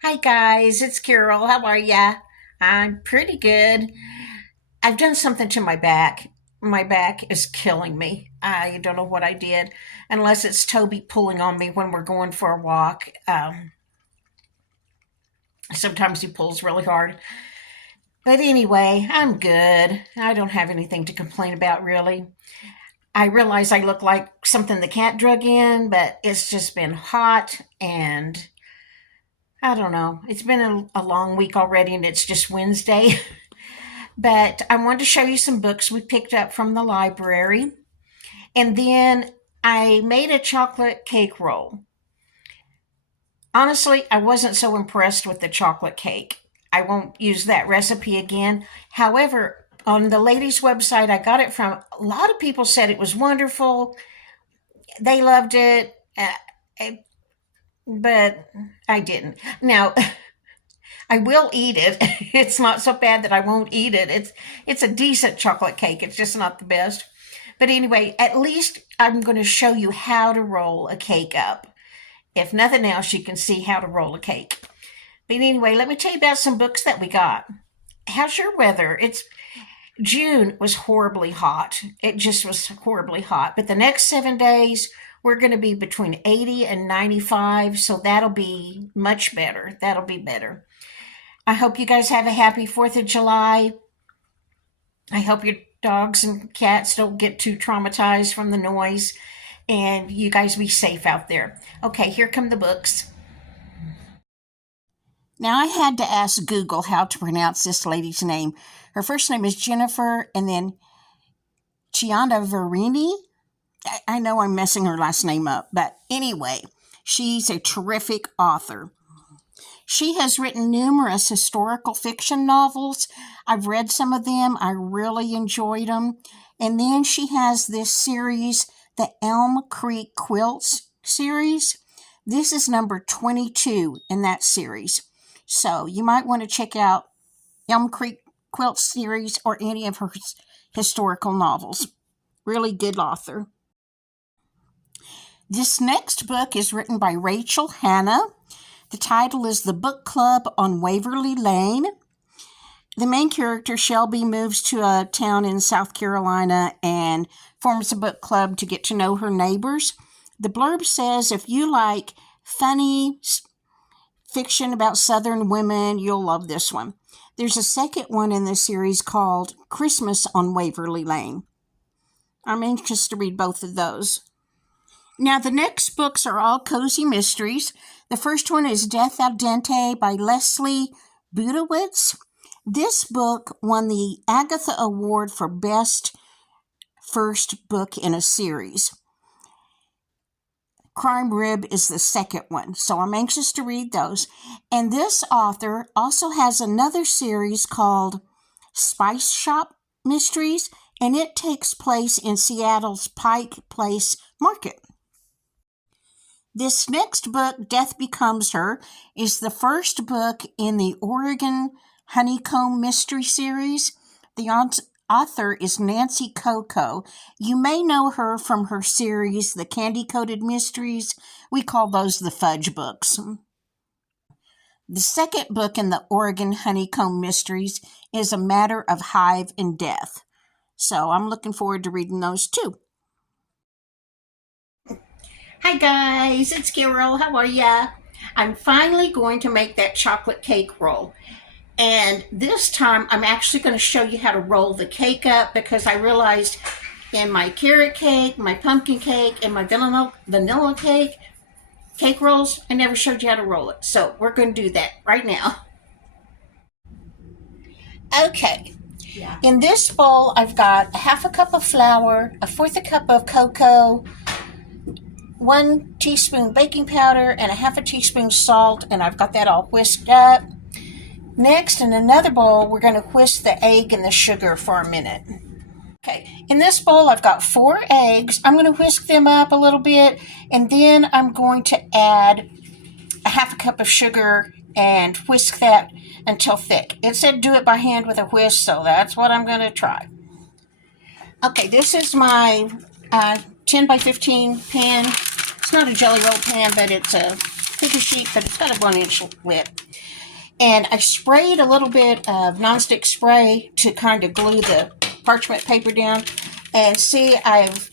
Hi guys, it's Carol. How are ya? I'm pretty good. I've done something to my back. My back is killing me. I don't know what I did, unless it's Toby pulling on me when we're going for a walk. Sometimes he pulls really hard. But anyway, I'm good. I don't have anything to complain about, really. I realize I look like something the cat drug in, but it's just been hot and I don't know. It's been a long week already, and it's just Wednesday. But I wanted to show you some books we picked up from the library. And then I made a chocolate cake roll. Honestly, I wasn't so impressed with the chocolate cake. I won't use that recipe again. However, on the ladies' website I got it from, a lot of people said it was wonderful. They loved it, but I didn't. Now, I will eat it. It's not so bad that I won't eat it. It's a decent chocolate cake. It's just not the best. But anyway, at least I'm going to show you how to roll a cake up. If nothing else, you can see how to roll a cake. But anyway, let me tell you about some books that we got. How's your weather? It's June was horribly hot. It just was horribly hot. But the next 7 days, we're going to be between 80 and 95. So that'll be much better. That'll be better. I hope you guys have a happy 4th of July. I hope your dogs and cats don't get too traumatized from the noise and you guys be safe out there. Okay, here come the books. Now I had to ask Google how to pronounce this lady's name. Her first name is Jennifer and then Chianda Verini. I know I'm messing her last name up, but anyway, she's a terrific author. She has written numerous historical fiction novels. I've read some of them. I really enjoyed them. And then she has this series, the Elm Creek Quilts series. This is number 22 in that series. So you might want to check out Elm Creek Quilts series or any of her historical novels. Really good author. This next book is written by Rachel Hanna. The title is The Book Club on Waverly Lane. The main character, Shelby, moves to a town in South Carolina and forms a book club to get to know her neighbors. The blurb says, if you like funny fiction about Southern women, you'll love this one. There's a second one in the series called Christmas on Waverly Lane. I'm anxious to read both of those. Now, the next books are all cozy mysteries. The first one is Death Al Dente by Leslie Budowitz. This book won the Agatha Award for Best First Book in a Series. Crime Rib is the second one, so I'm anxious to read those. And this author also has another series called Spice Shop Mysteries, and it takes place in Seattle's Pike Place Market. This next book, Death Becomes Her, is the first book in the Oregon Honeycomb Mystery Series. The author is Nancy Coco. You may know her from her series, The Candy Coated Mysteries. We call those the Fudge books. The second book in the Oregon Honeycomb Mysteries is A Matter of Hive and Death. So I'm looking forward to reading those too. Hi guys, it's Carol. How are ya? I'm finally going to make that chocolate cake roll. And this time I'm actually going to show you how to roll the cake up because I realized in my carrot cake, my pumpkin cake, and my vanilla cake rolls, I never showed you how to roll it. So we're going to do that right now. Okay. Yeah. In this bowl, I've got a half a cup of flour, a fourth a cup of cocoa, 1 teaspoon baking powder, and a half a teaspoon salt, and I've got that all whisked up. Next, in another bowl, we're going to whisk the egg and the sugar for a minute. Okay, in this bowl, I've got 4 eggs. I'm going to whisk them up a little bit, and then I'm going to add a half a cup of sugar and whisk that until thick. It said do it by hand with a whisk, so that's what I'm going to try. Okay, this is my 10 by 15 pan. It's not a jelly roll pan, but it's a cookie sheet, but it's got a 1-inch lid. And I sprayed a little bit of nonstick spray to kind of glue the parchment paper down. And see, I've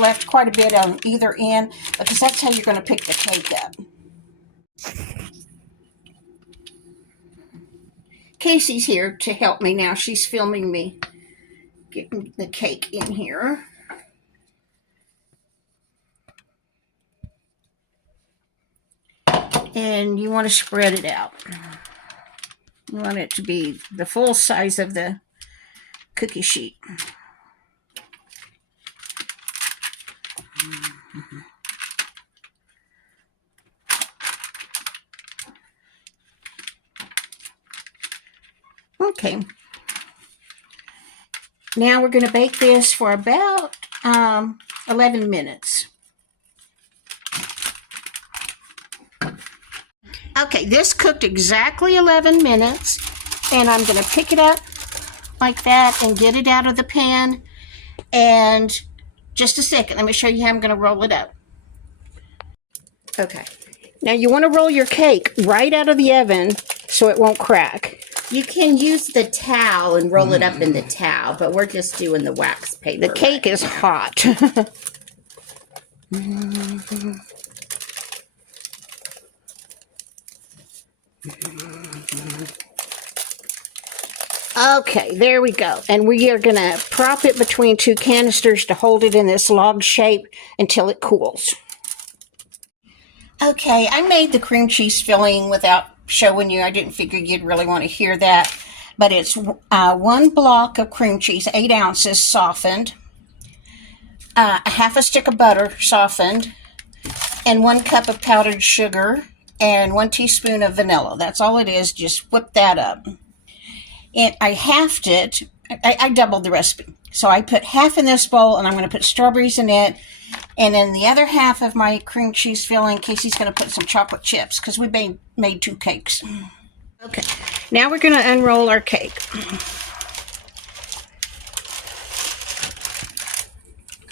left quite a bit on either end because that's how you're going to pick the cake up. Casey's here to help me now. She's filming me getting the cake in here. And you want to spread it out. You want it to be the full size of the cookie sheet. Okay. Now we're going to bake this for about 11 minutes. Okay, this cooked exactly 11 minutes, and I'm going to pick it up like that and get it out of the pan. And just a second, let me show you how I'm going to roll it up. Okay, now you want to roll your cake right out of the oven so it won't crack. You can use the towel and roll it up in the towel, but we're just doing the wax paper. The cake is hot. Okay, there we go. And we are going to prop it between 2 canisters to hold it in this log shape until it cools. Okay, I made the cream cheese filling without showing you. I didn't figure you'd really want to hear that. But it's 1 block of cream cheese, 8 ounces softened, a half a stick of butter softened, and 1 cup of powdered sugar, and 1 teaspoon of vanilla. That's all it is. Just whip that up. And I halved it. I doubled the recipe. So I put half in this bowl, and I'm going to put strawberries in it. And then the other half of my cream cheese filling, Casey's going to put some chocolate chips because we made 2 cakes. Okay, now we're going to unroll our cake.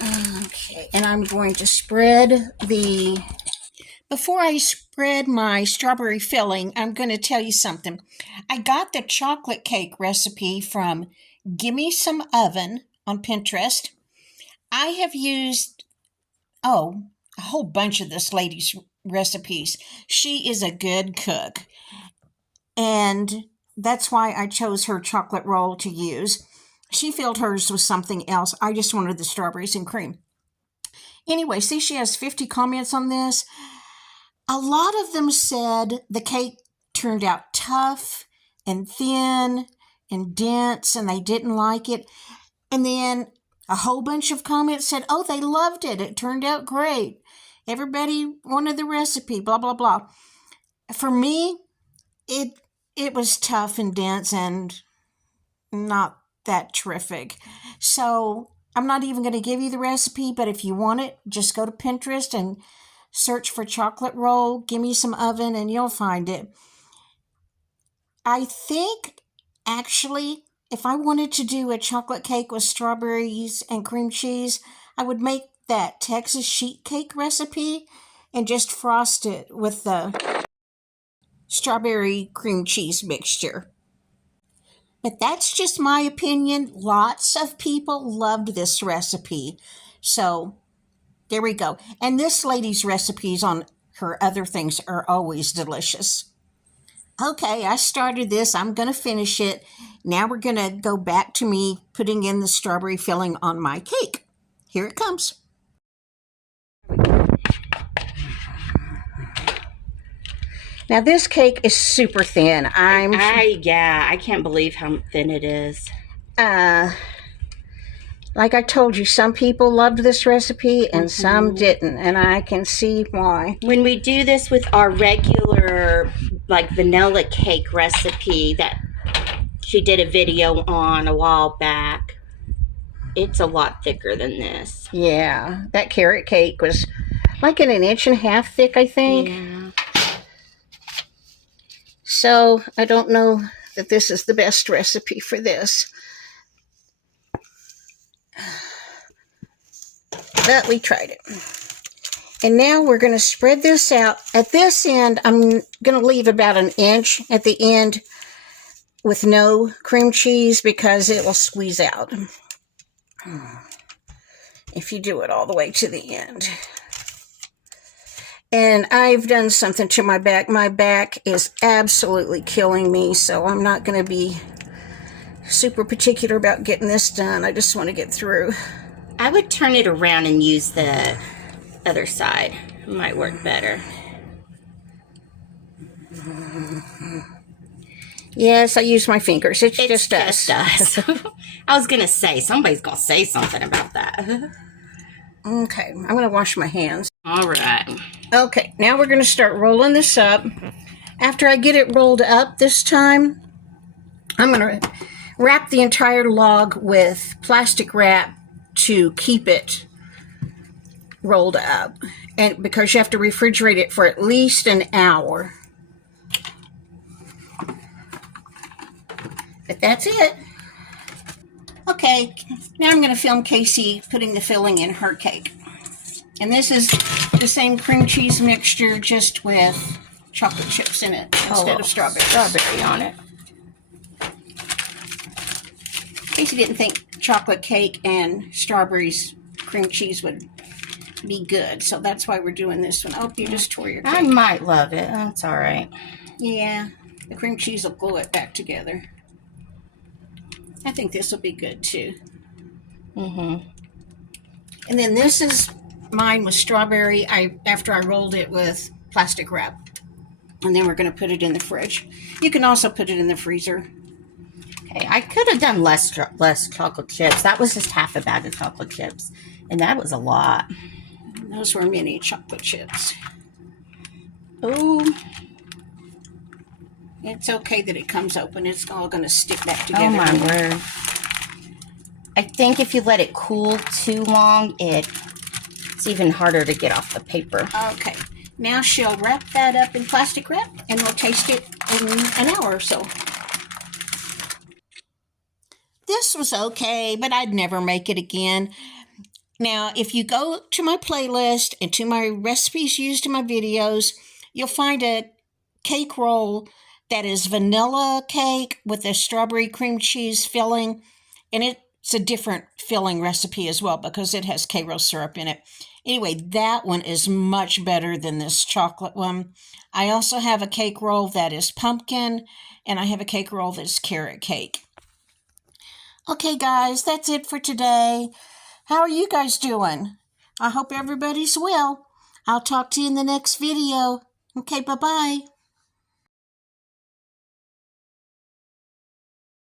Okay, and I'm going to spread the... Before I spread my strawberry filling, I'm going to tell you something. I got the chocolate cake recipe from Gimme Some Oven on Pinterest. I have used, a whole bunch of this lady's recipes. She is a good cook. And that's why I chose her chocolate roll to use. She filled hers with something else. I just wanted the strawberries and cream. Anyway, see, she has 50 comments on this. A lot of them said the cake turned out tough and thin and dense, and they didn't like it. And then a whole bunch of comments said, oh, they loved it. It turned out great. Everybody wanted the recipe, blah, blah, blah. For me, it was tough and dense and not that terrific. So I'm not even going to give you the recipe, but if you want it, just go to Pinterest and search for chocolate roll, Gimme Some Oven, and you'll find it. I think, actually, if I wanted to do a chocolate cake with strawberries and cream cheese, I would make that Texas sheet cake recipe and just frost it with the strawberry cream cheese mixture. But that's just my opinion. Lots of people loved this recipe. So there we go. And this lady's recipes on her other things are always delicious. Okay, I started this. I'm going to finish it. Now we're going to go back to me putting in the strawberry filling on my cake. Here it comes. Now this cake is super thin. I can't believe how thin it is. Like I told you, some people loved this recipe and some didn't, and I can see why. When we do this with our regular, like, vanilla cake recipe that she did a video on a while back, it's a lot thicker than this. Yeah, that carrot cake was like 1.5 inches thick, I think. Yeah. So I don't know that this is the best recipe for this. But we tried it. And now we're going to spread this out. At this end, I'm going to leave about an inch at the end with no cream cheese because it will squeeze out if you do it all the way to the end. And I've done something to my back. My back is absolutely killing me, so I'm not going to be super particular about getting this done. I just want to get through. I would turn it around and use the other side. It might work better. Yes, I use my fingers. It's just us. I was going to say, somebody's going to say something about that. Okay, I'm going to wash my hands. All right. Okay, now we're going to start rolling this up. After I get it rolled up this time, I'm going to wrap the entire log with plastic wrap to keep it rolled up, and because you have to refrigerate it for at least an hour. But that's it. Okay, now I'm going to film Casey putting the filling in her cake. And this is the same cream cheese mixture, just with chocolate chips in it instead of strawberry. Strawberry on it. Casey didn't think chocolate cake and strawberries cream cheese would be good, so that's why we're doing this one. Oh, you just tore your cake. I might love it. That's all right. Yeah, the cream cheese will glue it back together. I think this will be good too. And then this is mine with strawberry. After I rolled it with plastic wrap, and then we're going to put it in the fridge. You can also put it in the freezer. Okay, I could have done less chocolate chips. That was just half a bag of chocolate chips, and that was a lot. Those were mini chocolate chips. Oh, it's okay that it comes open. It's all going to stick back together. Oh my word. I think if you let it cool too long, it's even harder to get off the paper. Okay, now she'll wrap that up in plastic wrap, and we'll taste it in an hour or so. This was okay, but I'd never make it again. Now, if you go to my playlist and to my recipes used in my videos, you'll find a cake roll that is vanilla cake with a strawberry cream cheese filling, and it's a different filling recipe as well because it has Karo syrup in it. Anyway, that one is much better than this chocolate one. I also have a cake roll that is pumpkin, and I have a cake roll that's carrot cake. Okay, guys, that's it for today. How are you guys doing? I hope everybody's well. I'll talk to you in the next video. Okay, bye-bye.